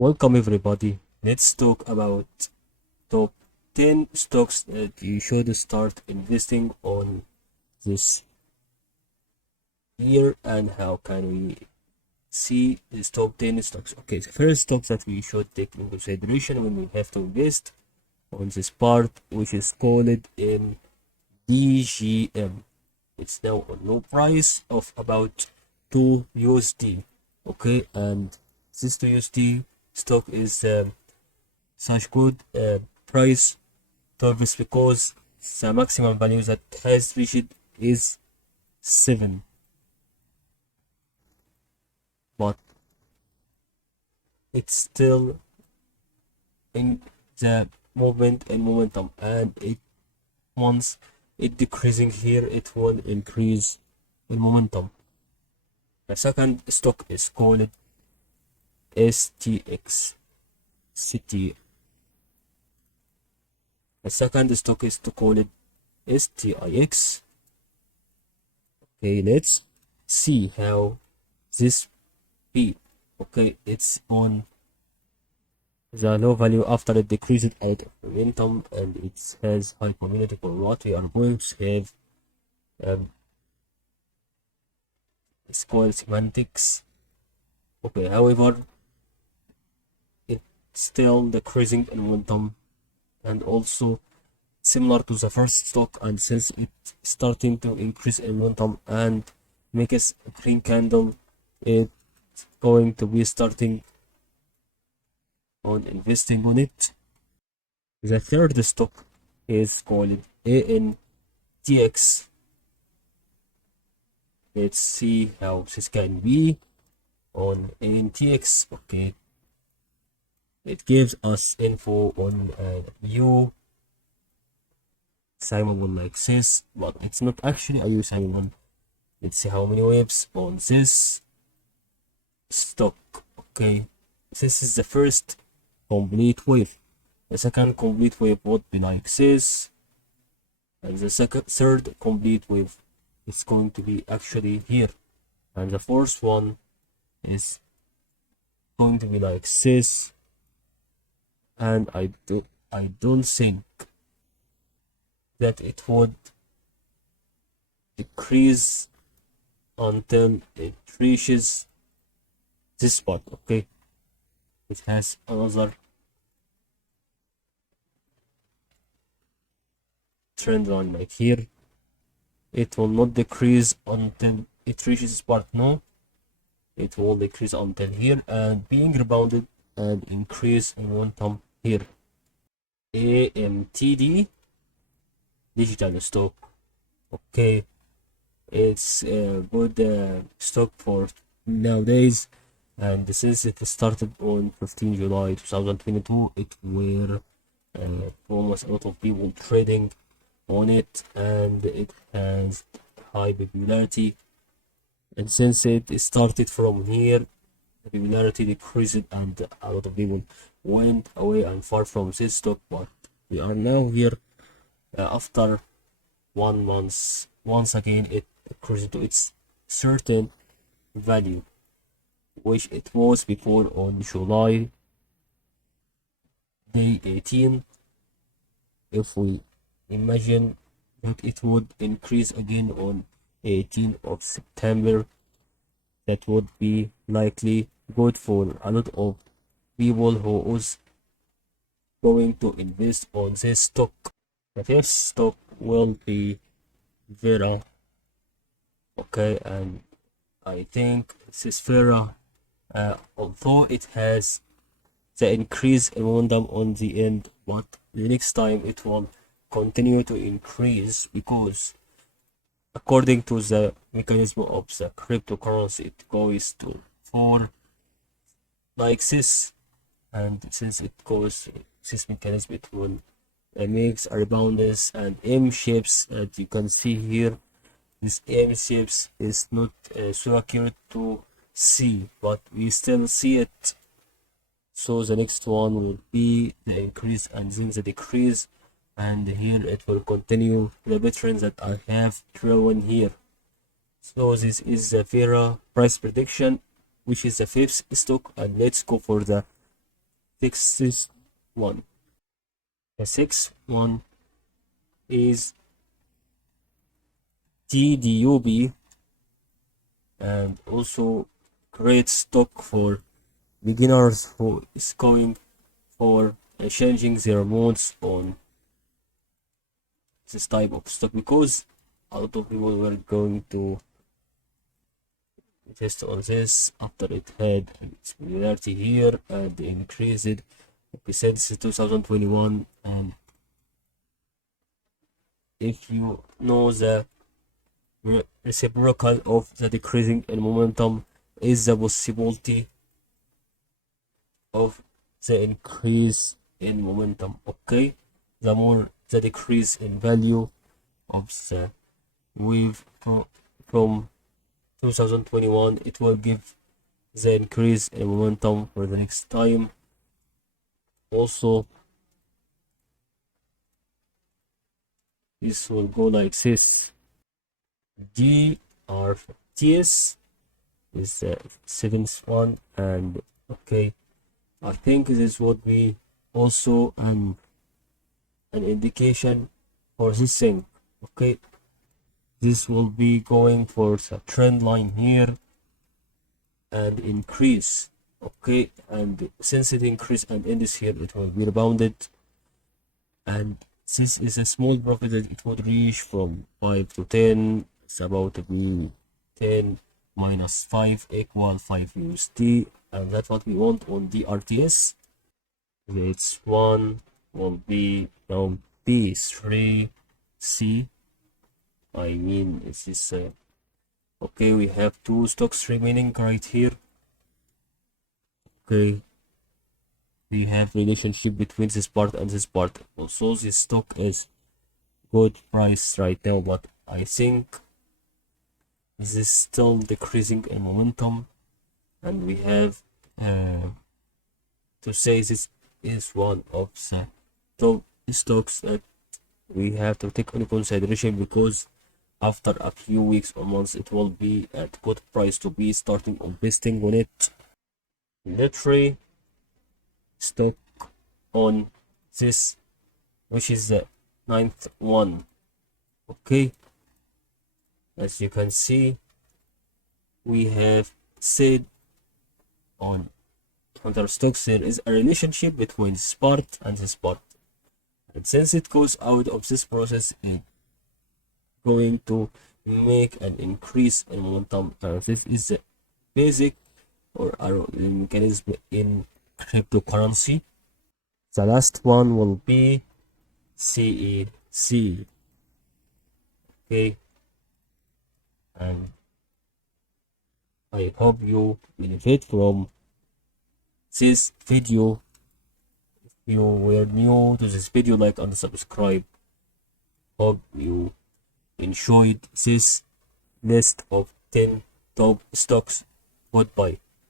Welcome everybody. Let's talk about top 10 stocks that you should start investing on this year and how can we see these top 10 stocks. Okay, the first stock that we should take into consideration when we have to invest on this part, which is called in DGM. It's now on low price of about 2 USD. Okay, and this 2 USD stock is such good price targets because the maximum value that has reached is 7, but it's still in the movement and momentum, and it once it decreasing here it will increase in momentum. The second stock is called STX City. The second stock is to call it STIX. Okay, let's see how this be. Okay, it's on the low value after it decreased out of momentum, and it has high community for what we are going to have. It's called semantics. Okay, however, it's still decreasing in momentum and also similar to the first stock, and since it's starting to increase in momentum and make a green candle, it's going to be starting on investing on it. The third stock is called ANTX. Let's see how this can be on ANTX. Okay, it gives us info on new Simon one like this, but it's not actually a U Simon. Let's see how many waves on this stock. Okay, this is the first complete wave. The second complete wave would be like this, and the third complete wave is going to be actually here, and the fourth one is going to be like this, and I don't think that it would decrease until it reaches this spot. Okay, it has another trend line like here. It will not decrease until it reaches this part. No, it will decrease until here and being rebounded and increase in momentum here. AMTD digital stock. Okay, it's a good stock for nowadays, and since it started on 15 July 2022, it were almost a lot of people trading on it, and it has high popularity. And since it started from here, the popularity decreased and a lot of people went away and far from this stock. But we are now here after 1 month. Once again, it decreased to its certain value, which it was before on July day 18. If we imagine that it would increase again on 18th of September, that would be likely good for a lot of people who is going to invest on this stock. The fifth stock will be Vera. Okay, and I think this Vera, although it has the increase in momentum on the end, but the next time it will continue to increase because according to the mechanism of the cryptocurrency, it goes to 4 like this, and since it goes this mechanism, it will makes a rebounders and M shapes that you can see here. This M shapes is not so accurate to see, but we still see it. So the next one will be the increase and then the decrease, and here it will continue the pattern that I have drawn here. So this is the Vera price prediction, which is the fifth stock, and let's go for the sixth one. The sixth one is TDUB, and also great stock for beginners who is going for changing their modes on this type of stock, because a lot of people were going to invest on this after it had its popularity here and increased it. Like we said, this is 2021, and if you know the reciprocal of the decreasing in momentum is the possibility of the increase in momentum. Okay, the more the decrease in value of the wave from 2021, it will give the increase in momentum for the next time. Also, this will go like this. GRTS is the seventh one, and okay, I think this would be also an indication for this thing. Okay, this will be going for the trend line here and increase. Okay, and since it increased and ends here, it will be rebounded, and this is a small profit that it would reach from 5 to 10. It's about to be 10 minus 5 equal 5 USD, and that's what we want on the RTS. Its one will be now B3C. I mean, it's this okay, we have two stocks remaining right here. Okay, we have relationship between this part and this part. Also, this stock is good price right now, but I think this is still decreasing in momentum, and we have to say this is one of the top stocks that we have to take into consideration, because after a few weeks or months it will be at good price to be starting investing on it. Literally stock on this, which is the ninth one. Okay, as you can see, we have said on other stocks there is a relationship between this part and this part, and since it goes out of this process, it's going to make an increase in momentum. And this is the basic or a mechanism in cryptocurrency. The last one will be CEC. Okay, and I hope you benefit from this video. If you were new to this video, like and subscribe. Hope you enjoyed this list of 10 top stocks. Goodbye.